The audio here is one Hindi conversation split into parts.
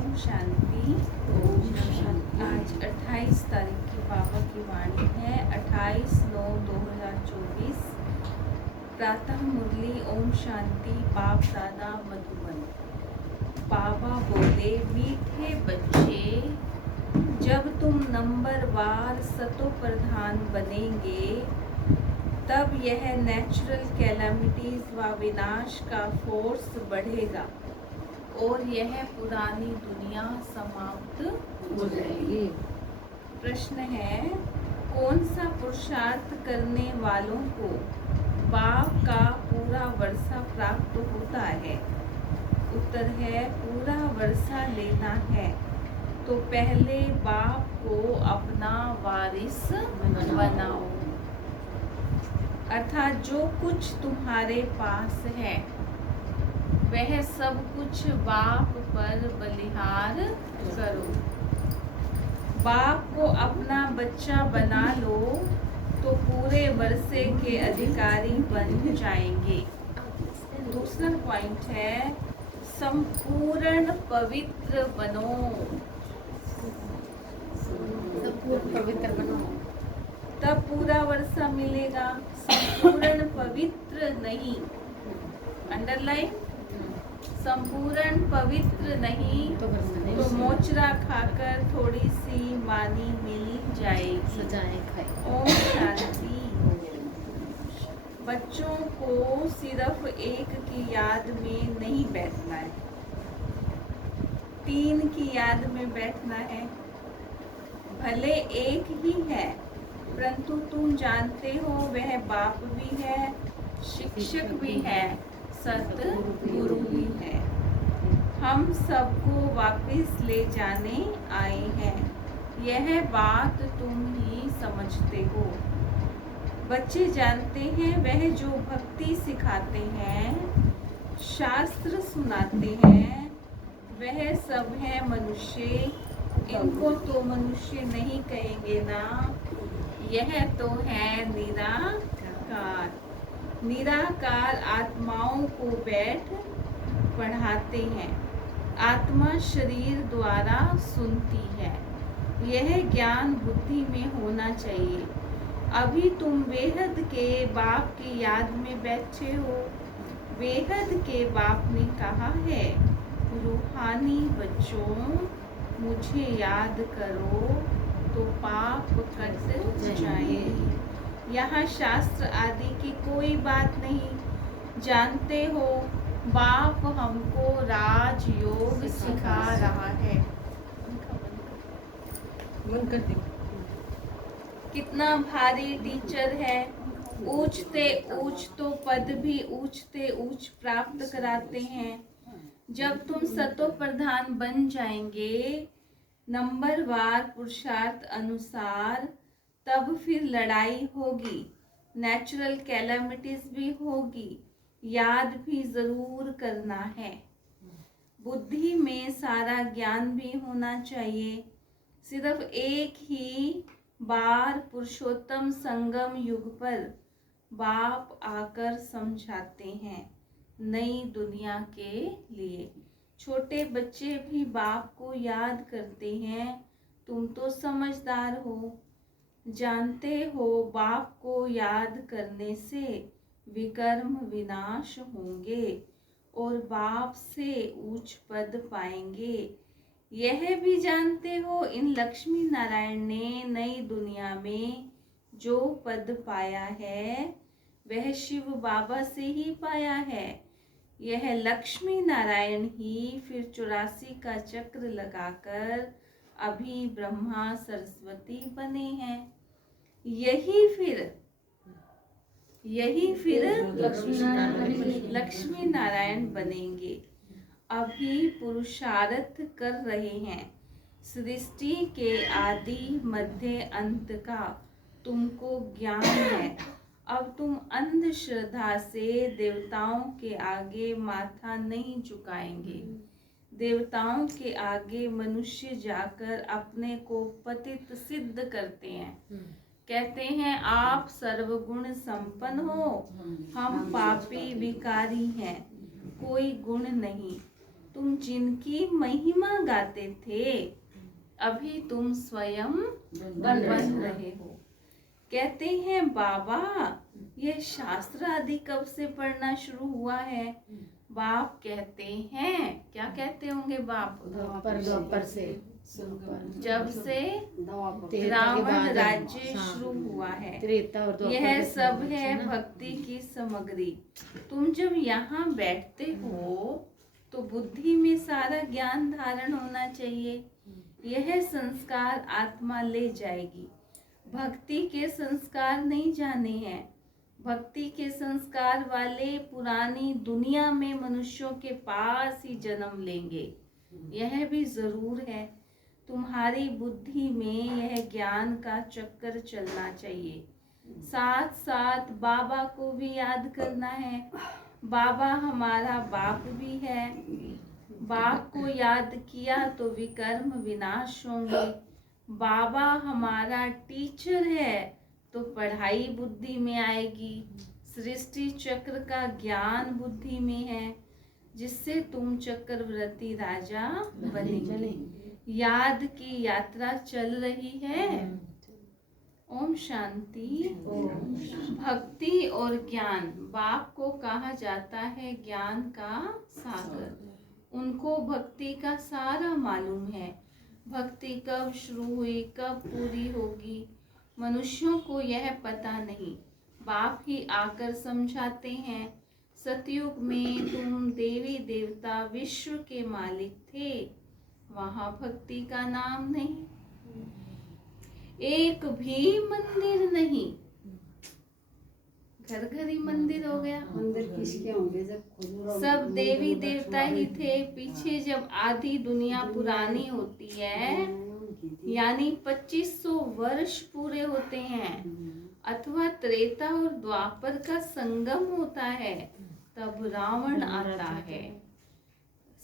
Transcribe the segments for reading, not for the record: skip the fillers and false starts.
ओम शांति। आज 28 तारीख की बाबा की वाणी है, 28/9/2024। प्रातः मुरली ओम शांति। बाप दादा मधुबन। बाबा बोले, मीठे बच्चे, जब तुम नंबरवार सतो प्रधान बनेंगे तब यह नेचुरल कैलामिटीज व विनाश का फोर्स बढ़ेगा और यह पुरानी दुनिया समाप्त हो जाएगी। प्रश्न है, कौन सा पुरुषार्थ करने वालों को बाप का पूरा वर्षा प्राप्त होता है? उत्तर है, पूरा वर्षा लेना है तो पहले बाप को अपना वारिस बनाओ। अर्थात जो कुछ तुम्हारे पास है वह सब कुछ बाप पर बलिहार करो। बाप को अपना बच्चा बना लो तो पूरे वर्षे के अधिकारी बन जाएंगे। दूसरा पॉइंट है, संपूर्ण पवित्र बनो। पवित्र बनो तब पूरा वर्षा मिलेगा। संपूर्ण पवित्र नहीं, अंडरलाइन, संपूर्ण पवित्र नहीं तो मोचरा खाकर थोड़ी सी वाणी मिल जाएगी। सजाए खाए। ओम शांति। बच्चों को सिर्फ एक की याद में नहीं बैठना है, 3 की याद में बैठना है। भले एक ही है परंतु तुम जानते हो वह बाप भी है, शिक्षक भी है, सतगुरु भी है। हम सबको वापस ले जाने आए हैं, यह बात तुम ही समझते हो। बच्चे जानते हैं वह जो भक्ति सिखाते हैं, शास्त्र सुनाते हैं, वह सब है मनुष्य। इनको तो मनुष्य नहीं कहेंगे ना, यह तो है निराकार। निराकार आत्माओं को बैठ पढ़ाते हैं, आत्मा शरीर द्वारा सुनती है। यह ज्ञान बुद्धि में होना चाहिए। अभी तुम बेहद के बाप की याद में बैठे हो। बेहद के बाप ने कहा है, रूहानी बच्चों मुझे याद करो तो पाप कट जाए। यहाँ शास्त्र आदि की कोई बात नहीं। जानते हो बाप हमको राजयोग सिखा रहा है। कितना भारी टीचर है। ऊंचते ऊंच तो पद भी ऊंचते ऊंच प्राप्त कराते हैं। जब तुम सतो प्रधान बन जाएंगे नंबरवार पुरुषार्थ अनुसार, तब फिर लड़ाई होगी, नेचुरल कैलामिटीज भी होगी। याद भी जरूर करना है। बुद्धि में सारा ज्ञान भी होना चाहिए। सिर्फ एक ही बार पुरुषोत्तम संगम युग पर बाप आकर समझाते हैं नई दुनिया के लिए। छोटे बच्चे भी बाप को याद करते हैं। तुम तो समझदार हो, जानते हो बाप को याद करने से विकर्म विनाश होंगे और बाप से उच्च पद पाएंगे। यह भी जानते हो इन लक्ष्मी नारायण ने नई दुनिया में जो पद पाया है वह शिव बाबा से ही पाया है। यह लक्ष्मी नारायण ही फिर 84 का चक्र लगाकर अभी ब्रह्मा सरस्वती बने हैं। यही फिर लक्ष्मी नारायण बनेंगे। अभी पुरुषार्थ कर रहे हैं सृष्टि के आदि मध्य अंत का तुमको ज्ञान है। अब तुम अंधश्रद्धा से देवताओं के आगे माथा नहीं झुकाएंगे। देवताओं के आगे मनुष्य जाकर अपने को पतित सिद्ध करते हैं। कहते हैं आप सर्वगुण संपन्न हो, हम पापी विकारी हैं, कोई गुण नहीं। तुम जिनकी महिमा गाते थे, अभी तुम स्वयं बन रहे हो। कहते हैं बाबा, यह शास्त्र आदि कब से पढ़ना शुरू हुआ है? बाप कहते हैं, क्या कहते होंगे बाप? द्वापर से जब से रावण राज्य शुरू हुआ है। त्रेता और द्वापर यह के सब समय है से ना। भक्ति की सामग्री। तुम जब यहाँ बैठते हो तो बुद्धि में सारा ज्ञान धारण होना चाहिए। यह संस्कार आत्मा ले जाएगी। भक्ति के संस्कार नहीं जाने हैं। भक्ति के संस्कार वाले पुरानी दुनिया में मनुष्यों के पास ही जन्म लेंगे। यह भी जरूर है। तुम्हारी बुद्धि में यह ज्ञान का चक्कर चलना चाहिए। साथ साथ बाबा को भी याद करना है। बाबा हमारा बाप भी है। बाप को याद किया तो विकर्म विनाश होंगे। बाबा हमारा टीचर है तो पढ़ाई बुद्धि में आएगी। सृष्टि चक्र का ज्ञान बुद्धि में है, जिससे तुम चक्रवर्ती राजा बनेंगे। याद की यात्रा चल रही है। ओम शांति। भक्ति और ज्ञान, बाप को कहा जाता है ज्ञान का सागर। उनको भक्ति का सारा मालूम है। भक्ति कब शुरू हुई, कब पूरी होगी, मनुष्यों को यह पता नहीं। बाप ही आकर समझाते हैं। सतयुग में तुम देवी देवता विश्व के मालिक थे, वहां भक्ति का नाम नहीं, एक भी मंदिर नहीं। घर घर ही मंदिर हो गया। मंदिर किसके होंगे जब सब देवी देवता ही थे। पीछे जब आधी दुनिया पुरानी होती है, यानी 2500 वर्ष पूरे होते हैं, अथवा त्रेता और द्वापर का संगम होता है, तब रावण आता है।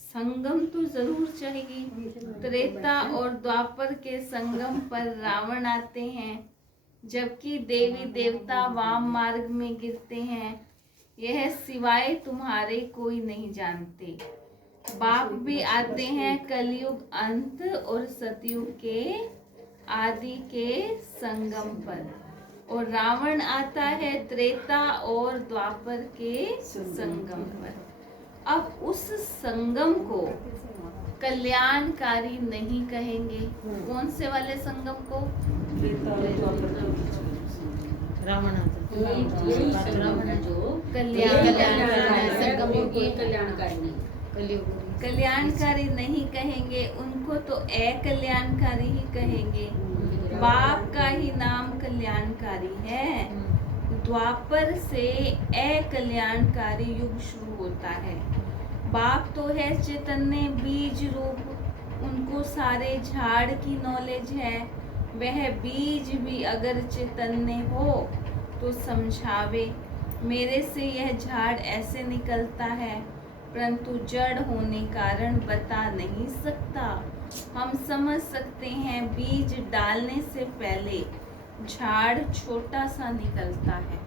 संगम तो जरूर चाहिए। त्रेता और द्वापर के संगम पर रावण आते हैं, जबकि देवी देवता वाम मार्ग में गिरते हैं। यह सिवाय तुम्हारे कोई नहीं जानते। बाप भी आते हैं कलयुग अंत और सतयुग के आदि के संगम पर, और रावण आता है त्रेता और द्वापर के संगम पर। अब उस संगम को कल्याणकारी नहीं कहेंगे। कौन से वाले संगम को? रावण कल्याणकारी नहीं कहेंगे, उनको तो अकल्याणकारी ही कहेंगे। बाप का ही नाम कल्याणकारी है। द्वापर से अकल्याणकारी युग शुरू होता है। बाप तो है चैतन्य बीज रूप, उनको सारे झाड़ की नॉलेज है। वह बीज भी अगर चैतन्य हो तो समझावे, मेरे से यह झाड़ ऐसे निकलता है, परंतु जड़ होने कारण बता नहीं सकता। हम समझ सकते हैं बीज डालने से पहले झाड़ छोटा सा निकलता है,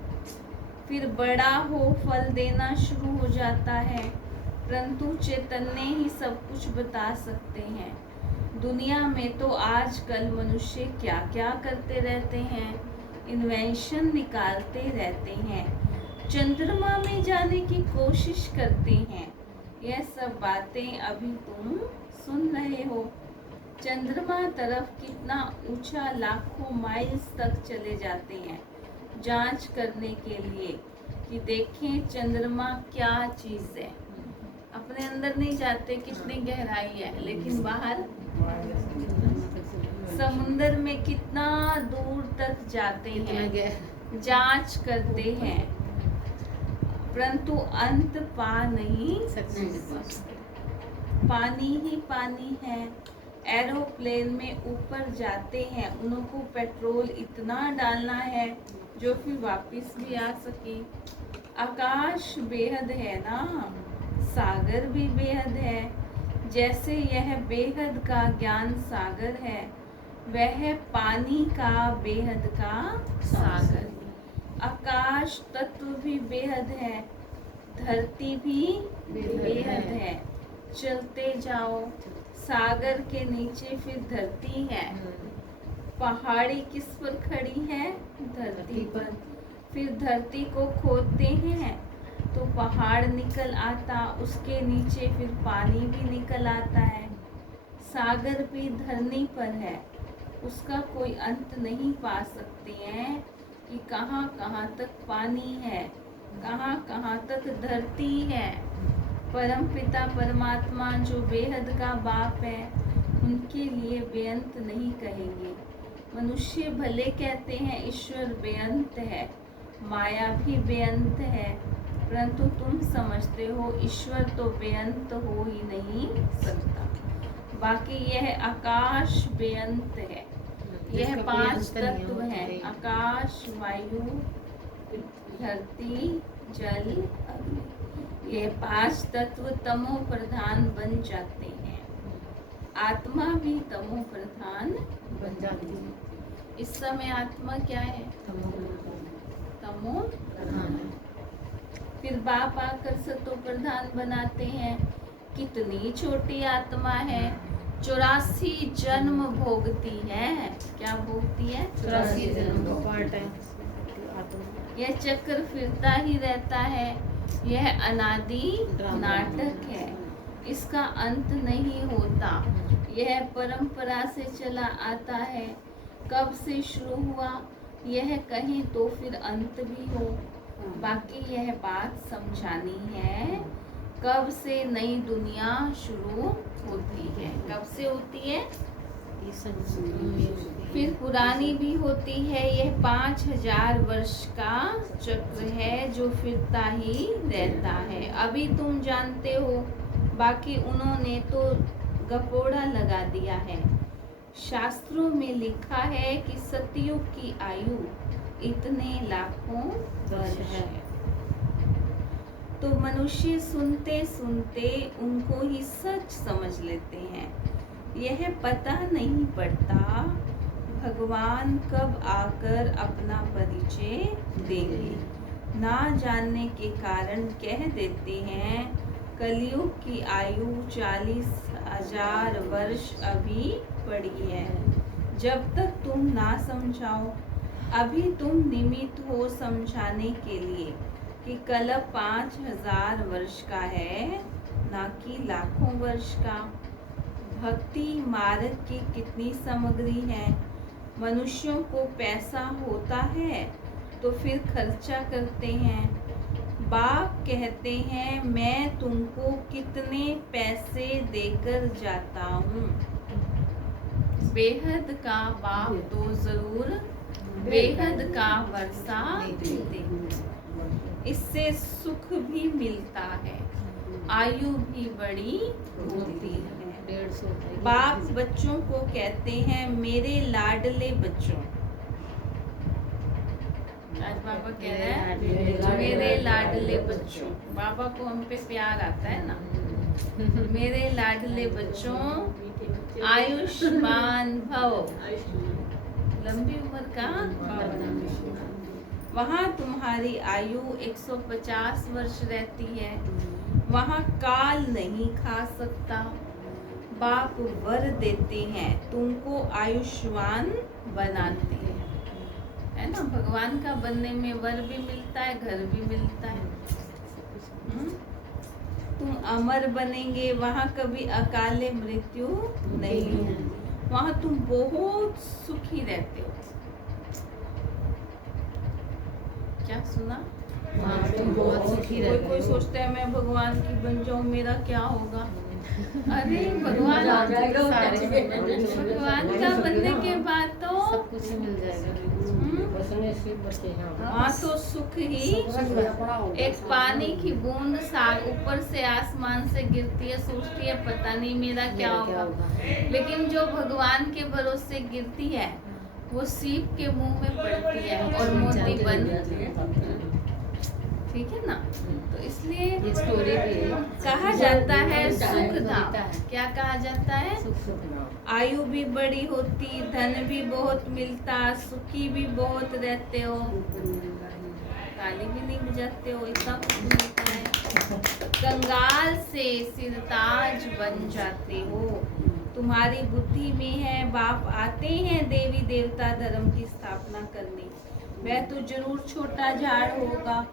फिर बड़ा हो फल देना शुरू हो जाता है, परंतु चैतन्य ही सब कुछ बता सकते हैं। दुनिया में तो आजकल मनुष्य क्या क्या करते रहते हैं, इन्वेंशन निकालते रहते हैं, चंद्रमा में जाने की कोशिश करते हैं। यह सब बातें अभी तुम सुन रहे हो। चंद्रमा तरफ कितना ऊंचा लाखों माइल्स तक चले जाते हैं जांच करने के लिए कि देखें चंद्रमा क्या चीज है। अपने अंदर नहीं जाते कितनी गहराई है, लेकिन बाहर समुंदर में कितना दूर तक जाते हैं, जांच करते हैं, परंतु अंत पा नहीं सकते। पानी ही पानी है। एरोप्लेन में ऊपर जाते हैं, उनको पेट्रोल इतना डालना है जो फिर वापस भी आ सके। आकाश बेहद है ना, सागर भी बेहद है। जैसे यह बेहद का ज्ञान सागर है, वह पानी का बेहद का सागर। आकाश तत्व भी बेहद है, धरती भी बेहद है, चलते जाओ, सागर के नीचे फिर धरती है। पहाड़ी किस पर खड़ी है? धरती पर। फिर धरती को खोदते हैं तो पहाड़ निकल आता, उसके नीचे फिर पानी भी निकल आता है। सागर भी धरनी पर है, उसका कोई अंत नहीं पा सकते हैं कि कहाँ कहाँ तक पानी है, कहाँ कहाँ तक धरती है। परम पिता परमात्मा जो बेहद का बाप है, उनके लिए बेअंत नहीं कहेंगे। मनुष्य भले कहते हैं ईश्वर बेअंत है, माया भी बेअंत है, परंतु तुम समझते हो ईश्वर तो बेअंत हो ही नहीं सकता। बाकी यह आकाश बेअंत है। यह 5 तत्व हैं, आकाश, वायु, धरती, जल, अग्नि। ये 5 तत्व तमो प्रधान बन जाते हैं। आत्मा भी तमो प्रधान बन जाती है। इस समय आत्मा क्या है? तमो प्रधान है। फिर बाप आकर सतो प्रधान बनाते हैं। कितनी छोटी आत्मा है, 84 जन्म भोगती है। क्या भोगती है? 84 जन्म का पार्ट है आत्मा। यह चक्र फिरता ही रहता है। यह अनादि नाटक है, इसका अंत नहीं होता। यह परंपरा से चला आता है। कब से शुरू हुआ यह कहें तो फिर अंत भी हो। बाकी यह बात समझानी है, कब से नई दुनिया शुरू होती है। कब से होती है? ये संस्कृत फिर पुरानी भी होती है। यह 5000 वर्ष का चक्र है जो फिरता ही रहता है। अभी तुम जानते हो, बाकी उन्होंने तो गपोड़ा लगा दिया है। शास्त्रों में लिखा है कि सतयुग की आयु इतने लाखों वर्ष है। तो मनुष्य सुनते सुनते उनको ही सच समझ लेते हैं। यह पता नहीं पड़ता भगवान कब आकर अपना परिचय देंगे। ना जानने के कारण कह देते हैं कलयुग की आयु 40,000 वर्ष अभी पड़ी है। जब तक तुम ना समझाओ, अभी तुम निमित्त हो समझाने के लिए कि कलप 5000 वर्ष का है, ना कि लाखों वर्ष का। भक्ति मार्ग की कितनी सामग्री है। मनुष्यों को पैसा होता है तो फिर खर्चा करते हैं। बाप कहते हैं मैं तुमको कितने पैसे देकर जाता हूँ। बेहद का बाप तो जरूर बेहद का वर्षा देते। इससे सुख भी मिलता है, आयु भी बड़ी होती है। 150 बाप बच्चों को कहते हैं मेरे लाडले बच्चों। आज बाबा कह रहे हैं मेरे लाडले बच्चों। बाबा को हम पे प्यार आता है ना। मेरे लाडले बच्चों, आयुष्मान भव, लंबी उम्र का वहाँ तुम्हारी आयु 150 वर्ष रहती है। वहाँ काल नहीं खा सकता। बाप वर देते हैं, तुमको आयुष्मान बनाते हैं, है ना। भगवान का बनने में वर भी मिलता है, घर भी मिलता है। तुम अमर बनेंगे, वहाँ कभी अकाले मृत्यु नहीं है। वहाँ तुम बहुत सुखी रहते हो। क्या सुना? तुम बहुत सुखी रहते कोई हो। सोचता है मैं भगवान की बन जाऊं, मेरा क्या होगा। अरे भगवान का बनने के बाद तो सब कुछ मिल जाएगा। वहाँ तो सुख ही। एक पानी की बूंद ऊपर से आसमान से गिरती है, सोचती है पता नहीं मेरा क्या होगा। लेकिन जो भगवान के भरोसे गिरती है वो सीप के मुंह में पड़ती है और मोती बन। ठीक है ना। तो इसलिए ये स्टोरी भी है। कहा जाता है सुख सुख धाम। धाम। क्या कहा जाता है? आयु भी बड़ी होती, धन भी बहुत मिलता, सुखी भी बहुत रहते हो, ताली भी नहीं बजाते हो, इतना कुछ मिलता है। कंगाल से सिरताज बन जाते हो। तुम्हारी बुद्धि में है बाप आते हैं देवी देवता धर्म की स्थापना करने, वह तो जरूर छोटा झाड़ होगा।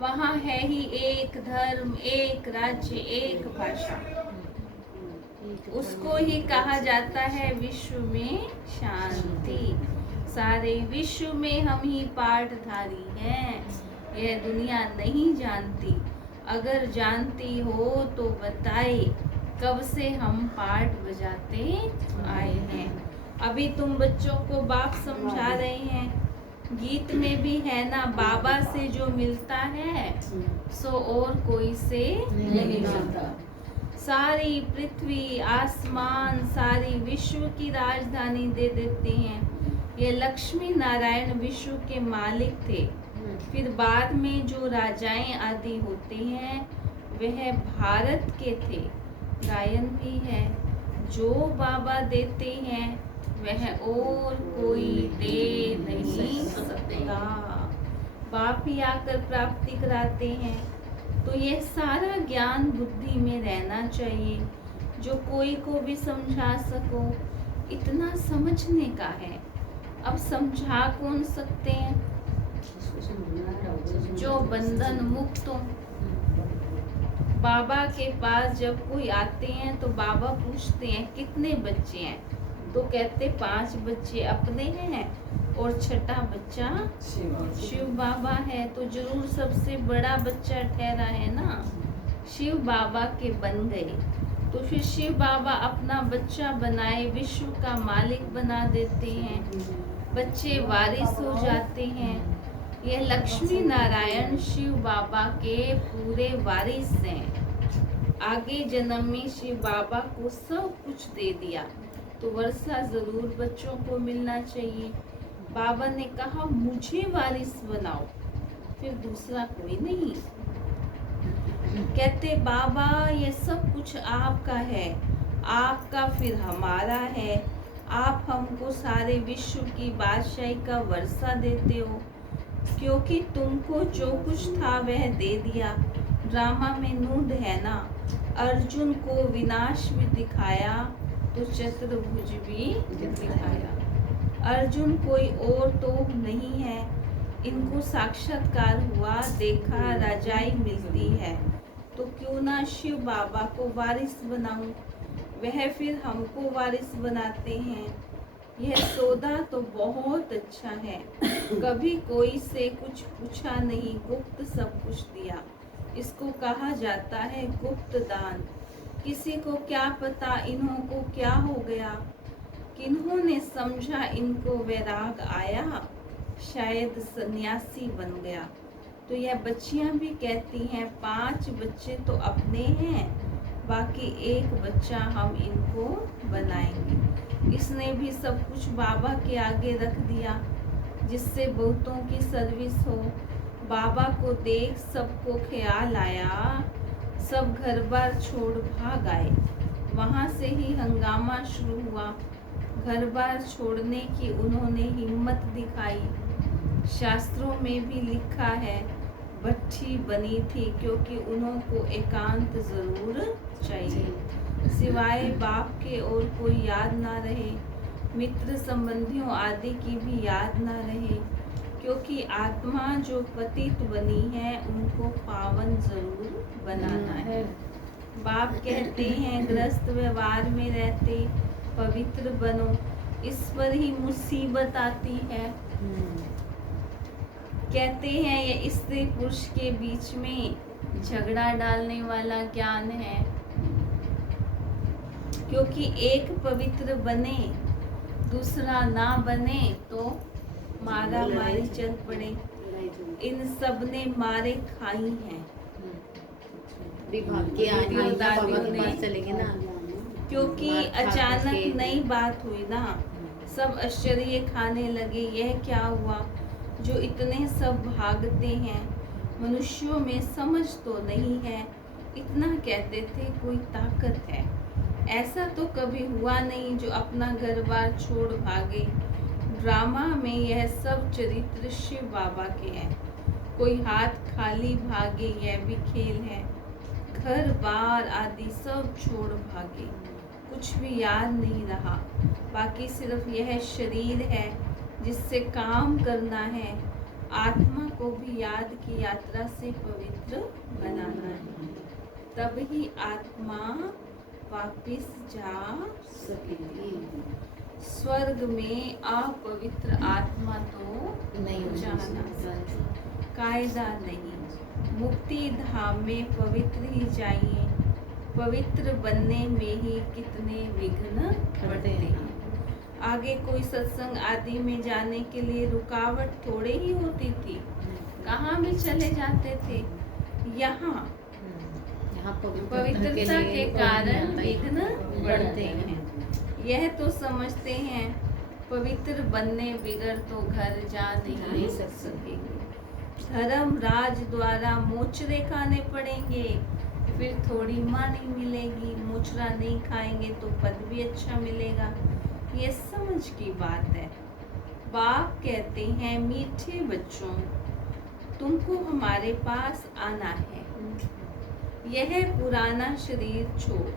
वहाँ है ही एक धर्म, एक राज्य, एक भाषा, उसको ही कहा जाता है विश्व में शांति। सारे विश्व में हम ही पाठधारी हैं, यह दुनिया नहीं जानती। अगर जानती हो तो बताए कब से हम पाठ बजाते आए हैं। अभी तुम बच्चों को बाप समझा रहे हैं, गीत में भी है ना, बाबा से जो मिलता है सो और कोई से नहीं मिलता। सारी पृथ्वी आसमान सारी विश्व की राजधानी दे देते हैं। ये लक्ष्मी नारायण विश्व के मालिक थे। फिर बाद में जो राजाएं आदि होते हैं वह भारत के थे। गायन भी है, जो बाबा देते हैं वह और कोई दे नहीं सकता। बाप ही आकर प्राप्ति कराते हैं। तो यह सारा ज्ञान बुद्धि में रहना चाहिए, जो कोई को भी समझा सको। इतना समझने का है। अब समझा कौन सकते हैं? जो बंधन मुक्त हो। बाबा के पास जब कोई आते हैं तो बाबा पूछते हैं कितने बच्चे हैं, तो कहते 5 बच्चे अपने हैं और छठा बच्चा शिव बाबा है। तो जरूर सबसे बड़ा बच्चा ठहरा है ना, शिव बाबा के बन गए। तो फिर शिव बाबा अपना बच्चा बनाए विश्व का मालिक बना देते हैं, बच्चे वारिस हो जाते हैं। यह लक्ष्मी नारायण शिव बाबा के पूरे वारिस हैं। आगे जन्म में शिव बाबा को सब कुछ दे दिया, तो वर्षा जरूर बच्चों को मिलना चाहिए। बाबा ने कहा मुझे वारिस बनाओ, फिर दूसरा कोई नहीं। कहते बाबा ये सब कुछ आपका है, आपका फिर हमारा है। आप हमको सारे विश्व की बादशाही का वर्षा देते हो, क्योंकि तुमको जो कुछ था वह दे दिया। ड्रामा में नूंद है ना, अर्जुन को विनाश भी दिखाया तो चतुर्भुज भी दिखाया। अर्जुन कोई और तो नहीं है, इनको साक्षात्कार हुआ, देखा राजाई मिलती है, तो क्यों ना शिव बाबा को वारिस बनाऊं। वह फिर हमको वारिस बनाते हैं। यह सौदा तो बहुत अच्छा है, कभी कोई से कुछ पूछा नहीं, गुप्त सब कुछ दिया। इसको कहा जाता है गुप्त दान। किसी को क्या पता इन्हों को क्या हो गया, किन्होंने समझा इनको वैराग आया, शायद सन्यासी बन गया। तो यह बच्चियां भी कहती हैं 5 बच्चे तो अपने हैं, बाकी एक बच्चा हम इनको बनाएंगे। इसने भी सब कुछ बाबा के आगे रख दिया, जिससे बहुतों की सर्विस हो। बाबा को देख सबको ख्याल आया, सब घर बार छोड़ भाग आए। वहाँ से ही हंगामा शुरू हुआ। घर बार छोड़ने की उन्होंने हिम्मत दिखाई। शास्त्रों में भी लिखा है भट्ठी बनी थी, क्योंकि उन्होंने एकांत जरूर चाहिए, सिवाय बाप के और कोई याद ना रहे, मित्र संबंधियों आदि की भी याद ना रहे, क्योंकि आत्मा जो पतित बनी है उनको पावन जरूर बनाना है। बाप कहते हैं ग्रस्त व्यवहार में रहते पवित्र बनो, इस पर ही मुसीबत आती है। कहते हैं ये स्त्री पुरुष के बीच में झगड़ा डालने वाला ज्ञान है, क्योंकि एक पवित्र बने दूसरा ना बने तो मारा मारी चल पड़े। इन सब ने मारे खाई हैं चलेंगे ना, क्योंकि अचानक नई बात हुई ना, सब आश्चर्य खाने लगे। यह क्या हुआ जो इतने सब भागते हैं, मनुष्यों में समझ तो नहीं है। इतना कहते थे कोई ताकत है, ऐसा तो कभी हुआ नहीं जो अपना घर बार छोड़ भागे। ड्रामा में यह सब चरित्र शिव बाबा के हैं। कोई हाथ खाली भागे यह भी खेल है। घर बार आदि सब छोड़ भागे, कुछ भी याद नहीं रहा, बाकी सिर्फ यह शरीर है जिससे काम करना है। आत्मा को भी याद की यात्रा से पवित्र बनाना है, तब ही आत्मा वापिस जा सकेगी। स्वर्ग में अपवित्र आत्मा तो नहीं जाना कायदा नहीं। मुक्ति धाम में पवित्र ही जाइए, पवित्र बनने में ही कितने विघ्न पड़ते हैं। आगे कोई सत्संग आदि में जाने के लिए रुकावट थोड़े ही होती थी। कहाँ में चले जाते थे? यहाँ पवित्रता के कारण विघ्न बढ़ते हैं। यह तो समझते हैं पवित्र बनने बिगड़ तो घर जा नहीं सकेंगे। धर्म राज द्वारा मोचरे खाने पड़ेंगे, फिर थोड़ी मानी मिलेगी। मोचरा नहीं खाएंगे तो पद भी अच्छा मिलेगा। ये समझ की बात है। बाप कहते हैं मीठे बच्चों, तुमको हमारे पास आना है। यह पुराना शरीर छोड़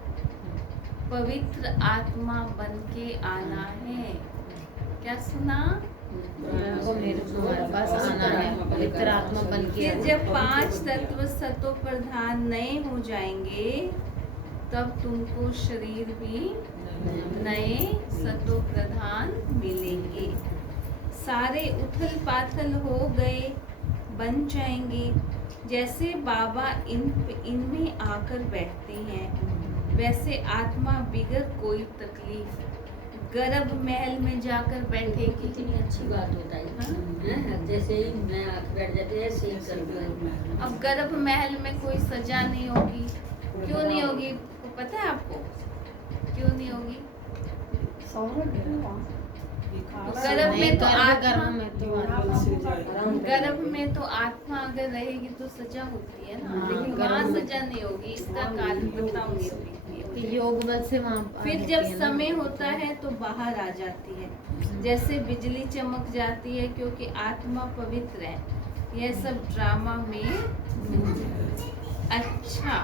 पवित्र आत्मा बन के आना है। क्या सुना? तुम्हारे पास आना है, पवित्र आत्मा बन के। फिर जब 5 तत्व सतो प्रधान नए हो जाएंगे, तब तुमको शरीर भी नए सतो प्रधान मिलेंगे। सारे उथल पाथल हो गए, बन जाएंगे। जैसे बाबा इनमें आकर बैठते हैं, वैसे आत्मा बिगर कोई तकलीफ गर्भ महल में जाकर बैठेगी। कितनी अच्छी बात होता है। जैसे ही मैं आके बैठ जाते हैं ऐसे ही कर। अब गर्भ महल में कोई सजा नहीं होगी। क्यों नहीं होगी? पता है आपको क्यों नहीं होगी? गर्भ में तो गर्भ में तो आत्मा अगर रहेगी तो सजा होती है ना, लेकिन वहाँ सजा नहीं होगी। इसका कारण बताऊंगी। योग बल से वहाँ फिर जब समय होता है तो बाहर आ जाती है, जैसे बिजली चमक जाती है, क्योंकि आत्मा पवित्र है। यह सब ड्रामा में अच्छा।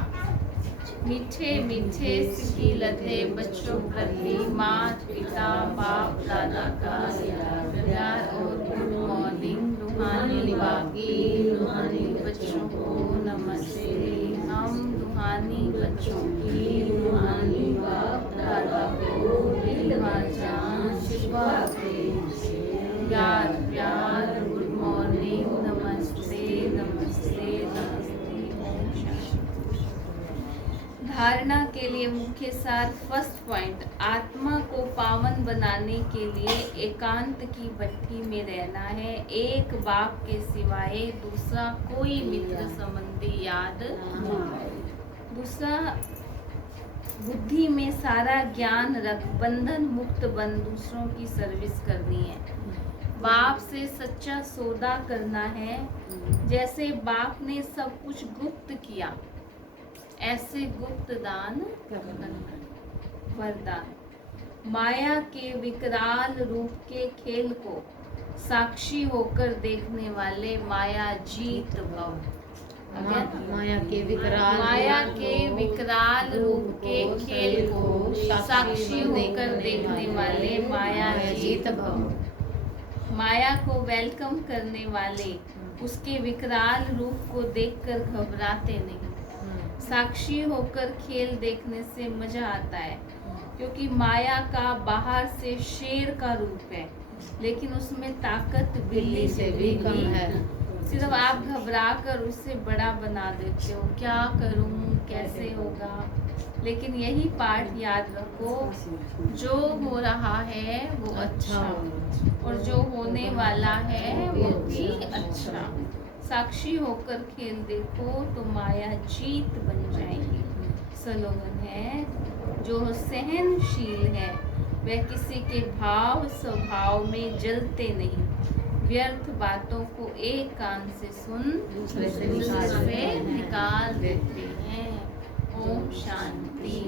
मीठे मीठे सिकी लते बच्चों प्रति माता पिता बाप दादा का प्यार और गुड मॉर्निंग। रूहानी बाकी रूहानी बच्चों को नमस्ते। हम रूहानी बच्चों की रूहानी बाप दादा को दिलवाजान शिवा प्यार प्यार गुड मॉर्निंग नमस्ते नमस्ते नमस्ते। धारणा के लिए मुख्य सार। फर्स्ट पॉइंट, आत्मा को पावन बनाने के लिए एकांत की भट्टी में रहना है। एक बाप के सिवाय दूसरा कोई मित्र संबंधी याद नहीं। दूसरा, बुद्धि में सारा ज्ञान रख बंधन मुक्त बन दूसरों की सर्विस करनी है। बाप से सच्चा सौदा करना है। जैसे बाप ने सब कुछ गुप्त किया, ऐसे गुप्त दान करना। वरदान, माया के विकराल रूप के खेल को साक्षी होकर देखने वाले माया जीत भव। माया के विकराल रूप के खेल को साक्षी होकर देखने वाले माया जीत भव। माया को वेलकम करने वाले उसके विकराल रूप को देखकर घबराते नहीं। साक्षी होकर खेल देखने से मजा आता है, क्योंकि माया का बाहर से शेर का रूप है, लेकिन उसमें ताकत बिल्ली से भी कम है। सिर्फ आप घबरा कर उसे बड़ा बना देते हो, क्या करूं, कैसे होगा। लेकिन यही पाठ याद रखो, जो हो रहा है वो अच्छा और जो होने वाला है वो भी अच्छा। साक्षी होकर खेल देखो तो माया जीत बन जाएगी। स्लोगन है, जो सहनशील है वह किसी के भाव स्वभाव में जलते नहीं। व्यर्थ बातों को एक कान से सुन दूसरे से निकाल देते हैं। ओम शांति।